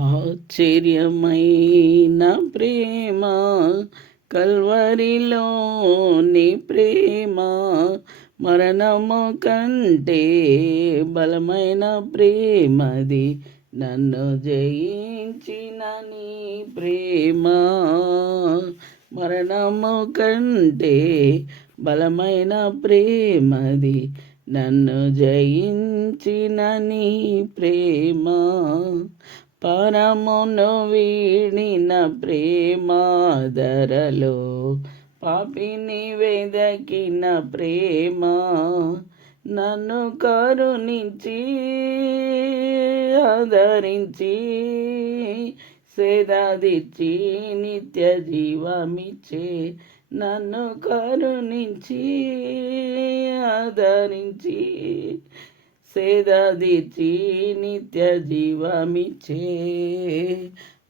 ఆశ్చర్యమైన ప్రేమ కల్వరిలోని ప్రేమ మరణము కంటే బలమైన ప్రేమది నన్ను జయించిన నీ ప్రేమ. మరణము కంటే బలమైన ప్రేమది నన్ను జయించిన నీ ప్రేమ. పరమును వీడిన ప్రేమాదరలో పాపిని వెదకిన ప్రేమ నన్ను కరుణించి ఆదరించి సేదాదిచ్చి నిత్య జీవమిచ్చే నన్ను కరుణించి ఆదరించి సేదీర్చి నిత్య జీవమిచ్చే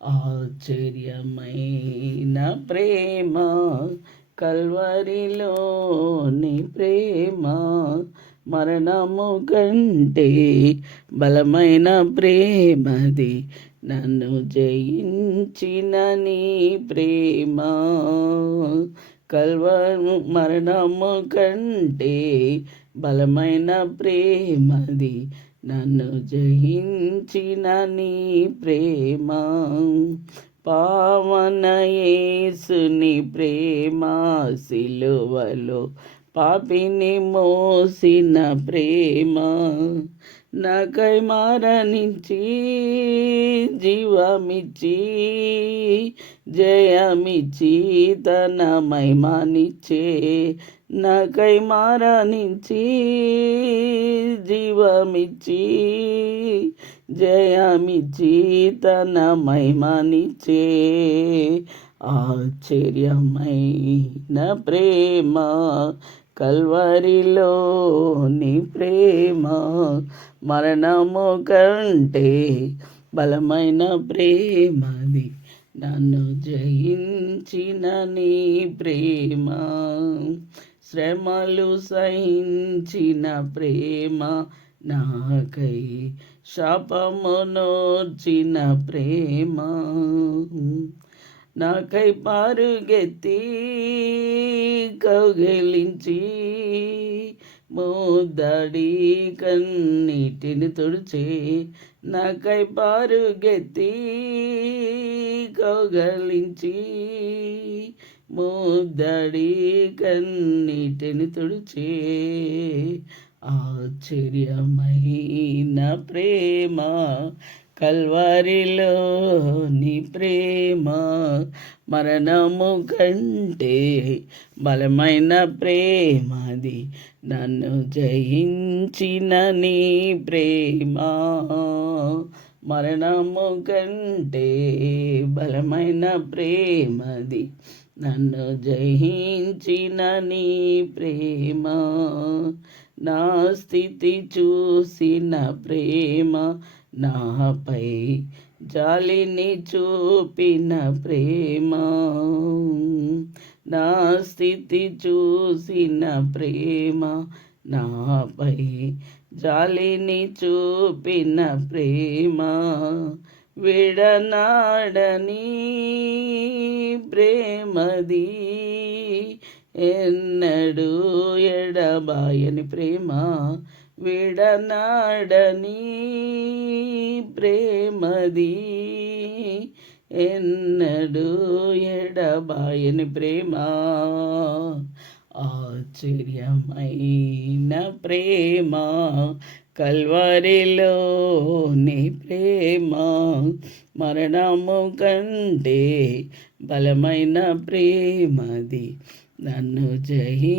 ఆశ్చర్యమైన ప్రేమ కల్వరిలోని ప్రేమ మరణము కంటే బలమైన ప్రేమది నన్ను జయించిన నీ ప్రేమ. కల్వ మరణము కంటే బలమైన ప్రేమది నన్ను జయించిన నీ ప్రేమ. పావన యేసుని ప్రేమ సిలువలో పాపిని మోసిన ప్రేమ. నాకై మరణించి జీవమిచ్చి జయమిచ్చి తన మహిమానిచ్చే నాకై మరణించి జీవమిచ్చి జయమిచ్చి తన మహిమనిచ్చే ఆశ్చర్యమైన ప్రేమ కల్వరిలోని ప్రేమ మరణము కంటే బలమైన ప్రేమది నన్ను జయించిన నీ ప్రేమ. శ్రమలు సహించిన ప్రేమ నాకై శాపమునోర్చిన ప్రేమ నాకై పారుగెత్తి కౌగిలించి మోదడి కన్నీటిని తుడిచే నాకై పారుగెత్తి కౌగలించి ముద్దడి కన్నిటిని తుడిచే ఆశ్చర్యమైన ప్రేమ కల్వారిలో నీ ప్రేమ మరణము కంటే బలమైన ప్రేమది నన్ను జయించిన నీ ప్రేమ మరణము కంటే బలమైన ప్రేమది నన్ను జయించిన నీ ప్రేమ నా స్థితి చూసిన ప్రేమ నాపై జాలిని చూపిన ప్రేమ నా స్థితి చూసిన ప్రేమ నాపై జాలిని చూపిన ప్రేమ విడనాడని ప్రేమది ఎన్నడు ఎడబాయని ప్రేమ విడనాడని ప్రేమది ఎన్నడు ఎడబాయని ప్రేమ ఆశ్చర్యమైన ప్రేమ కల్వరిలోని ప్రేమ మరణము కంటే బలమైన ప్రేమది నన్ను జయి